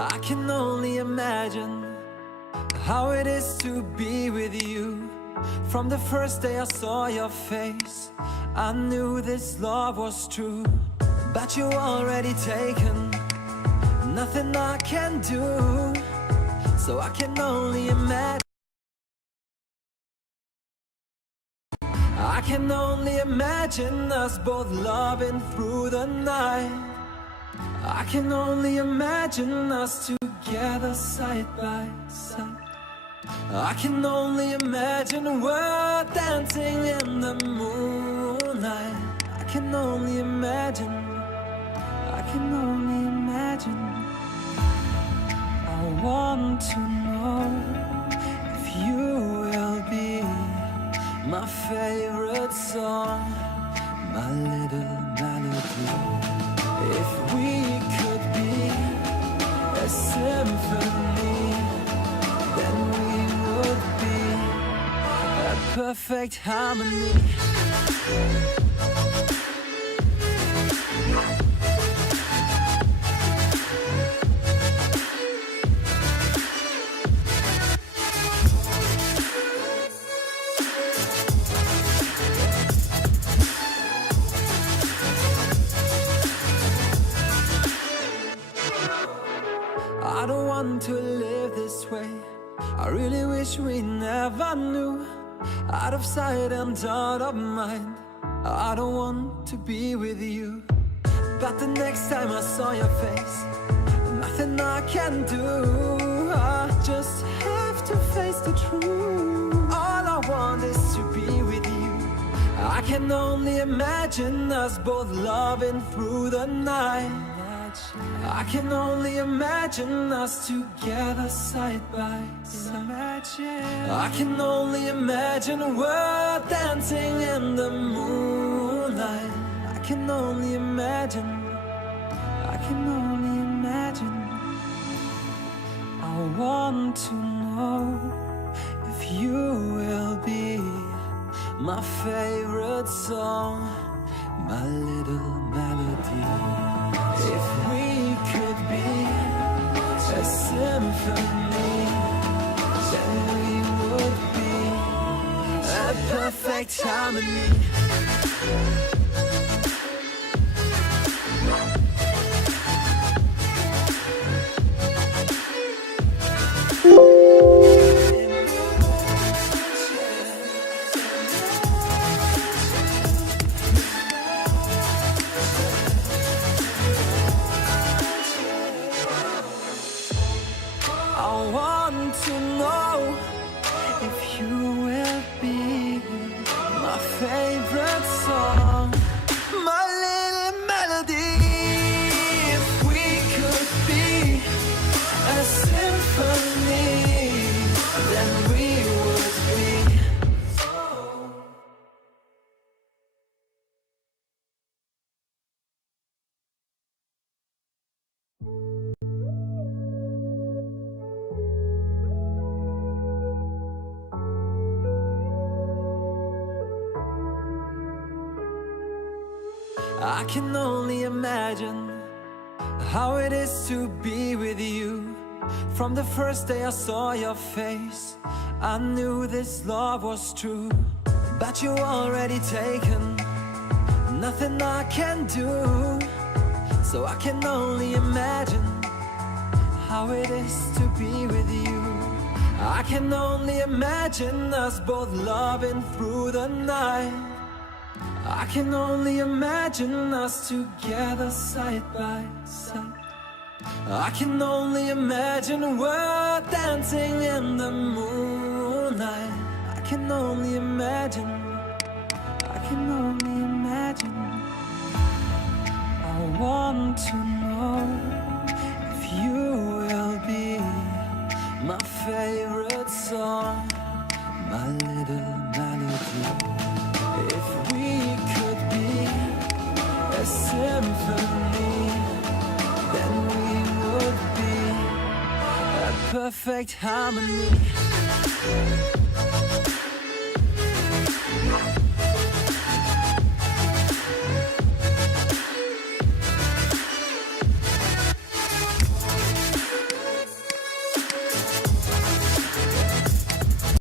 I can only imagine how it is to be with you. From the first day I saw your face, I knew this love was true. But you already taken, nothing I can do. So I can only imagine, I can only imagine us both loving through the night. I can only imagine us together side by side. I can only imagine we're dancing in the moonlight. I can only imagine, I can only imagine. I want to know if you will be my favorite song, my little melody. If we could be a symphony, then we would be a perfect harmony. I don't want to live this way. I really wish we never knew. Out of sight and out of mind, I don't want to be with you. But the next time I saw your face, nothing I can do. I just have to face the truth. All I want is to be with you. I can only imagine us both loving through the night. I can only imagine us together side by side. I can only imagine we're dancing in the moonlight. I can only imagine, I can only imagine. I want to know if you will be my favorite song, my little melody. If we could be a symphony, then we would be a perfect harmony. I want to know if you will be my favorite song, my little melody. If we could be a symphony, then we would be. I can only imagine how it is to be with you. From the first day I saw your face, I knew this love was true. But you already taken, nothing I can do. So I can only imagine how it is to be with you. I can only imagine us both loving through the night. I can only imagine us together side by side. I can only imagine we're dancing in the moonlight. I can only imagine, I can only imagine. I want to know if you will be my favorite song, my little melody. If we could be a symphony, then we would be a perfect harmony.